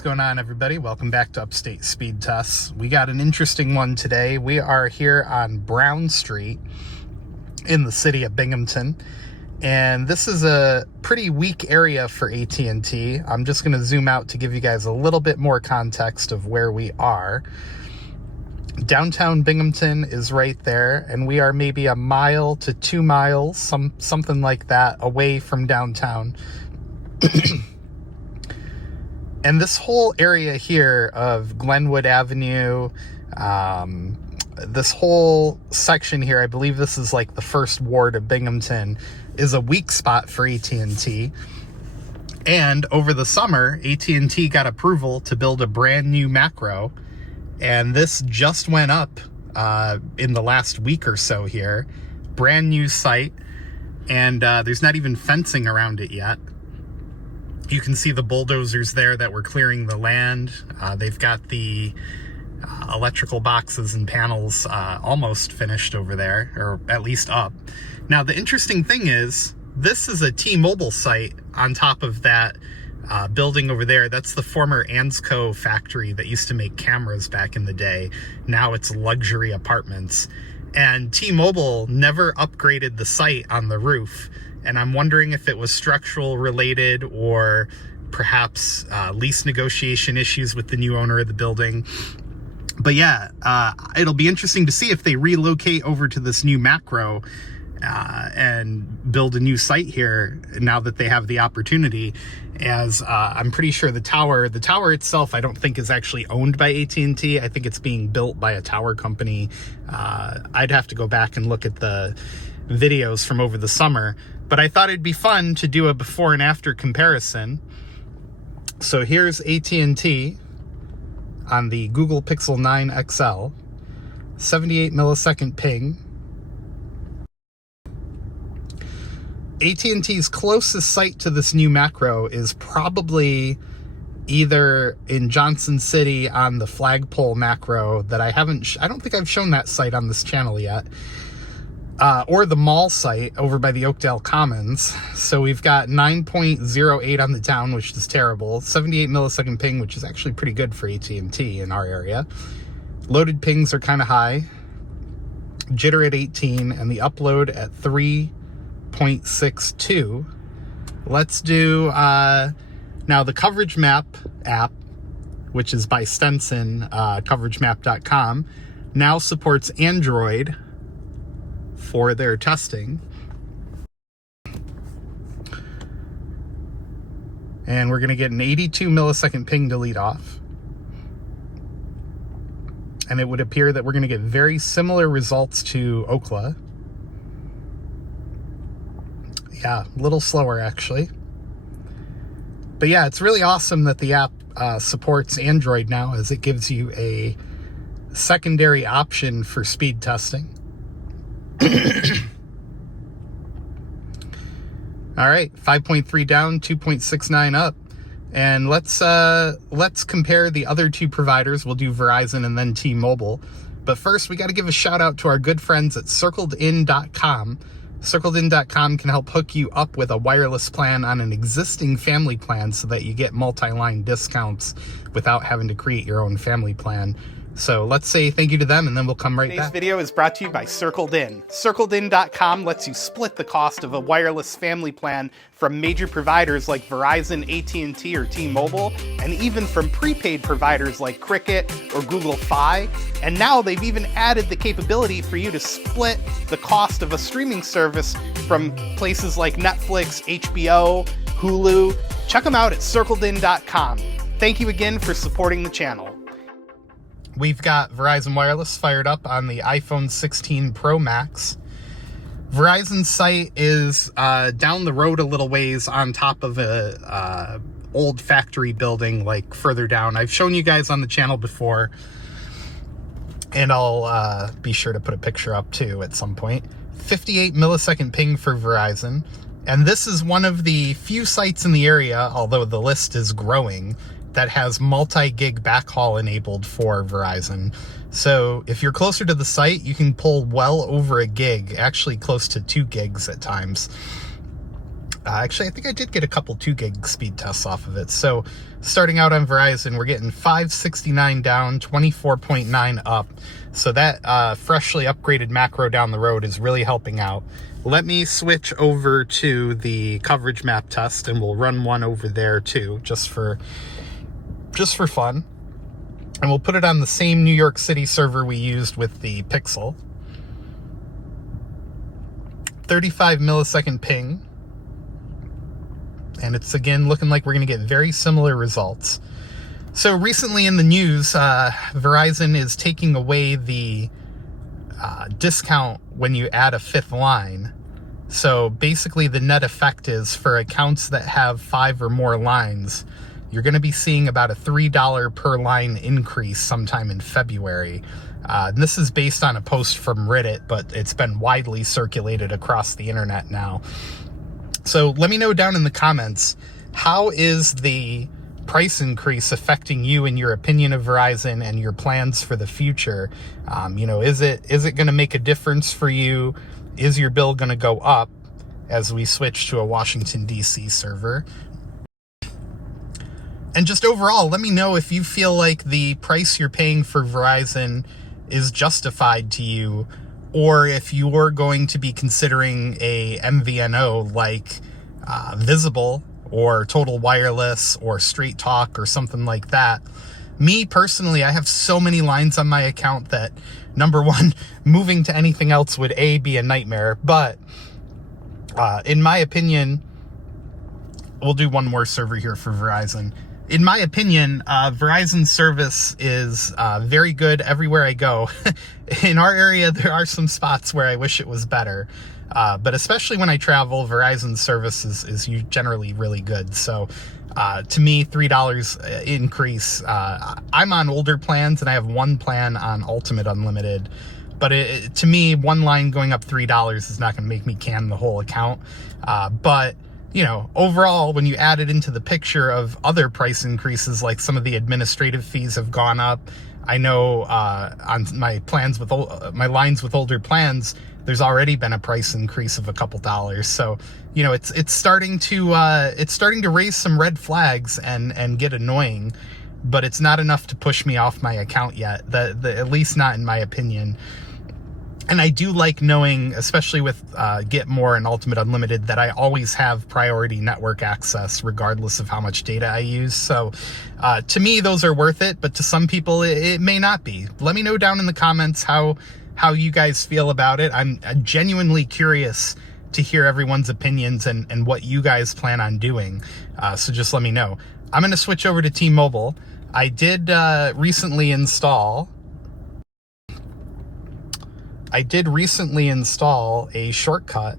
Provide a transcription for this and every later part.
what's going on, everybody? Welcome back to Upstate Speed Tests. We got an interesting one today. We are here on Brown Street in the city of Binghamton, and this is a pretty weak area for AT&T. I'm just going to zoom out to give you guys a little bit more context of where we are. Downtown Binghamton is right there, and we are maybe a mile to 2 miles, something like that, away from downtown. And this whole area here of Glenwood Avenue, this whole section here, I believe this is like the first ward of Binghamton, is a weak spot for AT&T. And over the summer, AT&T got approval to build a brand new macro, and this just went up in the last week or so here. Brand new site, and there's not even fencing around it yet. You can see the bulldozers there that were clearing the land. They've got the electrical boxes and panels almost finished over there, or at least up. Now, the interesting thing is, this is a T-Mobile site on top of that building over there. That's the former Ansco factory that used to make cameras back in the day. Now it's luxury apartments. And T-Mobile never upgraded the site on the roof. And I'm wondering if it was structural related or perhaps lease negotiation issues with the new owner of the building. But yeah, it'll be interesting to see if they relocate over to this new macro and build a new site here now that they have the opportunity, as I'm pretty sure the tower itself, I don't think is actually owned by AT&T. I think it's being built by a tower company. I'd have to go back and look at the videos from over the summer, but I thought it'd be fun to do a before and after comparison. So here's AT&T on the Google Pixel 9 XL, 78 millisecond ping. AT&T's closest site to this new macro is probably either in Johnson City on the Flagpole macro that I don't think I've shown that site on this channel yet, or the mall site over by the Oakdale Commons. So we've got 9.08 on the down, which is terrible, 78 millisecond ping, which is actually pretty good for AT&T in our area. Loaded pings are kind of high, jitter at 18, and the upload at 3.62. Let's do now the Coverage Map app, which is by Stenson, coveragemap.com, now supports Android for their testing. And we're going to get an 82 millisecond ping to lead off. And it would appear that we're going to get very similar results to Ookla. Yeah, a little slower actually. But yeah, it's really awesome that the app supports Android now, as it gives you a secondary option for speed testing. All right, 5.3 down, 2.69 up. And let's compare the other two providers. We'll do Verizon and then T-Mobile. But first, we got to give a shout out to our good friends at CircledIn.com. CircledIn.com can help hook you up with a wireless plan on an existing family plan so that you get multi-line discounts without having to create your own family plan. So let's say thank you to them, and then we'll come right back. Today's video is brought to you by CircledIn. CircledIn.com lets you split the cost of a wireless family plan from major providers like Verizon, AT&T, or T-Mobile, and even from prepaid providers like Cricket or Google Fi. And now they've even added the capability for you to split the cost of a streaming service from places like Netflix, HBO, Hulu. Check them out at CircledIn.com. Thank you again for supporting the channel. We've got Verizon Wireless fired up on the iPhone 16 Pro Max. Verizon's site is down the road a little ways on top of a old factory building, like further down. I've shown you guys on the channel before, and I'll be sure to put a picture up too at some point. 58 millisecond ping for Verizon. And this is one of the few sites in the area, although the list is growing, that has multi-gig backhaul enabled for Verizon. So if you're closer to the site, you can pull well over a gig, actually close to 2 gigs at times. Actually, I think I did get a couple 2 gig speed tests off of it. So starting out on Verizon, we're getting 569 down, 24.9 up. So that freshly upgraded macro down the road is really helping out. Let me switch over to the coverage map test, and we'll run one over there too, just for fun. And we'll put it on the same New York City server we used with the Pixel. 35 millisecond ping. And it's again looking like we're going to get very similar results. So recently in the news, Verizon is taking away the discount when you add a 5th line. So basically the net effect is for accounts that have 5 or more lines, you're going to be seeing about a $3 per line increase sometime in February. And this is based on a post from Reddit, but it's been widely circulated across the internet now. So let me know down in the comments, how is the price increase affecting you and your opinion of Verizon and your plans for the future? Is it going to make a difference for you? Is your bill going to go up as we switch to a Washington, D.C. server? And just overall, let me know if you feel like the price you're paying for Verizon is justified to you, or if you're going to be considering a MVNO like Visible or Total Wireless or Straight Talk or something like that. Me personally, I have so many lines on my account that, number one, moving to anything else would be a nightmare. But in my opinion, we'll do one more server here for Verizon. In my opinion, Verizon service is very good everywhere I go. In our area, there are some spots where I wish it was better. But especially when I travel, Verizon service is generally really good. So to me, $3 increase. I'm on older plans, and I have one plan on Ultimate Unlimited. But to me, one line going up $3 is not going to make me can the whole account. But overall, when you add it into the picture of other price increases, like some of the administrative fees have gone up. I know on my plans with my lines with older plans, there's already been a price increase of a couple dollars. So, it's starting to raise some red flags and get annoying, but it's not enough to push me off my account yet. At least not in my opinion. And I do like knowing, especially with Get More and Ultimate Unlimited, that I always have priority network access regardless of how much data I use. So to me, those are worth it, but to some people, it may not be. Let me know down in the comments how you guys feel about it. I'm genuinely curious to hear everyone's opinions and what you guys plan on doing. So just let me know. I'm going to switch over to T-Mobile. I did recently install a shortcut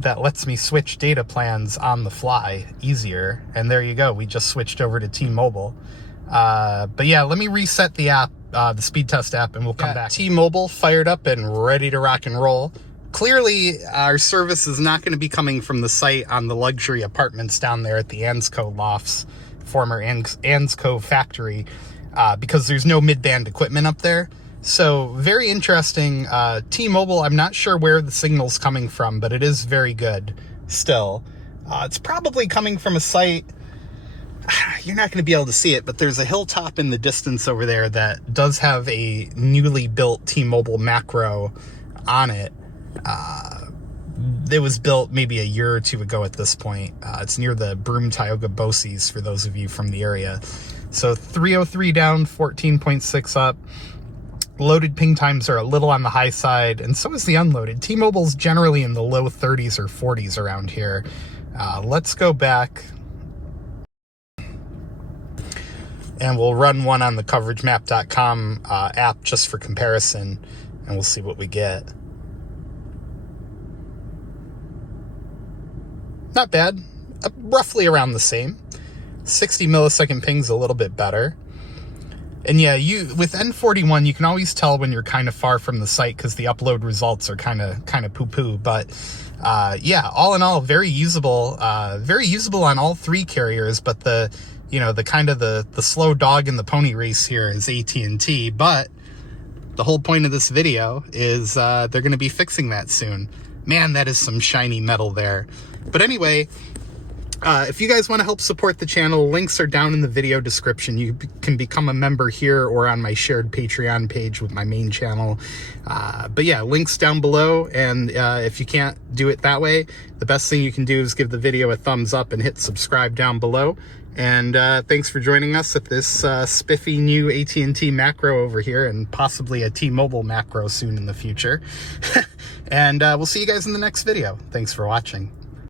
that lets me switch data plans on the fly easier. And there you go. We just switched over to T-Mobile. But yeah, let me reset the app, the speed test app, and we'll come back. T-Mobile fired up and ready to rock and roll. Clearly, our service is not going to be coming from the site on the luxury apartments down there at the Ansco Lofts, former Ansco factory, because there's no mid-band equipment up there. So very interesting. T-Mobile, I'm not sure where the signal's coming from, but it is very good still. It's probably coming from a site, you're not going to be able to see it, but there's a hilltop in the distance over there that does have a newly built T-Mobile macro on it. It was built maybe a year or two ago at this point. It's near the Broome Tioga Bosies, for those of you from the area. So 303 down, 14.6 up. Loaded ping times are a little on the high side, and so is the unloaded. T-Mobile's generally in the low 30s or 40s around here. Let's go back, and we'll run one on the coveragemap.com app just for comparison, and we'll see what we get. Not bad. Roughly around the same. 60 millisecond ping's a little bit better. And yeah, with N41, you can always tell when you're kind of far from the site because the upload results are kind of poo-poo. But yeah, all in all, very usable on all three carriers. But the kind of the slow dog in the pony race here is AT&T. But the whole point of this video is they're going to be fixing that soon. Man, that is some shiny metal there. But anyway, If you guys want to help support the channel, links are down in the video description. You can become a member here or on my shared Patreon page with my main channel. But yeah, links down below. And if you can't do it that way, the best thing you can do is give the video a thumbs up and hit subscribe down below. And thanks for joining us at this spiffy new AT&T macro over here, and possibly a T-Mobile macro soon in the future. And we'll see you guys in the next video. Thanks for watching.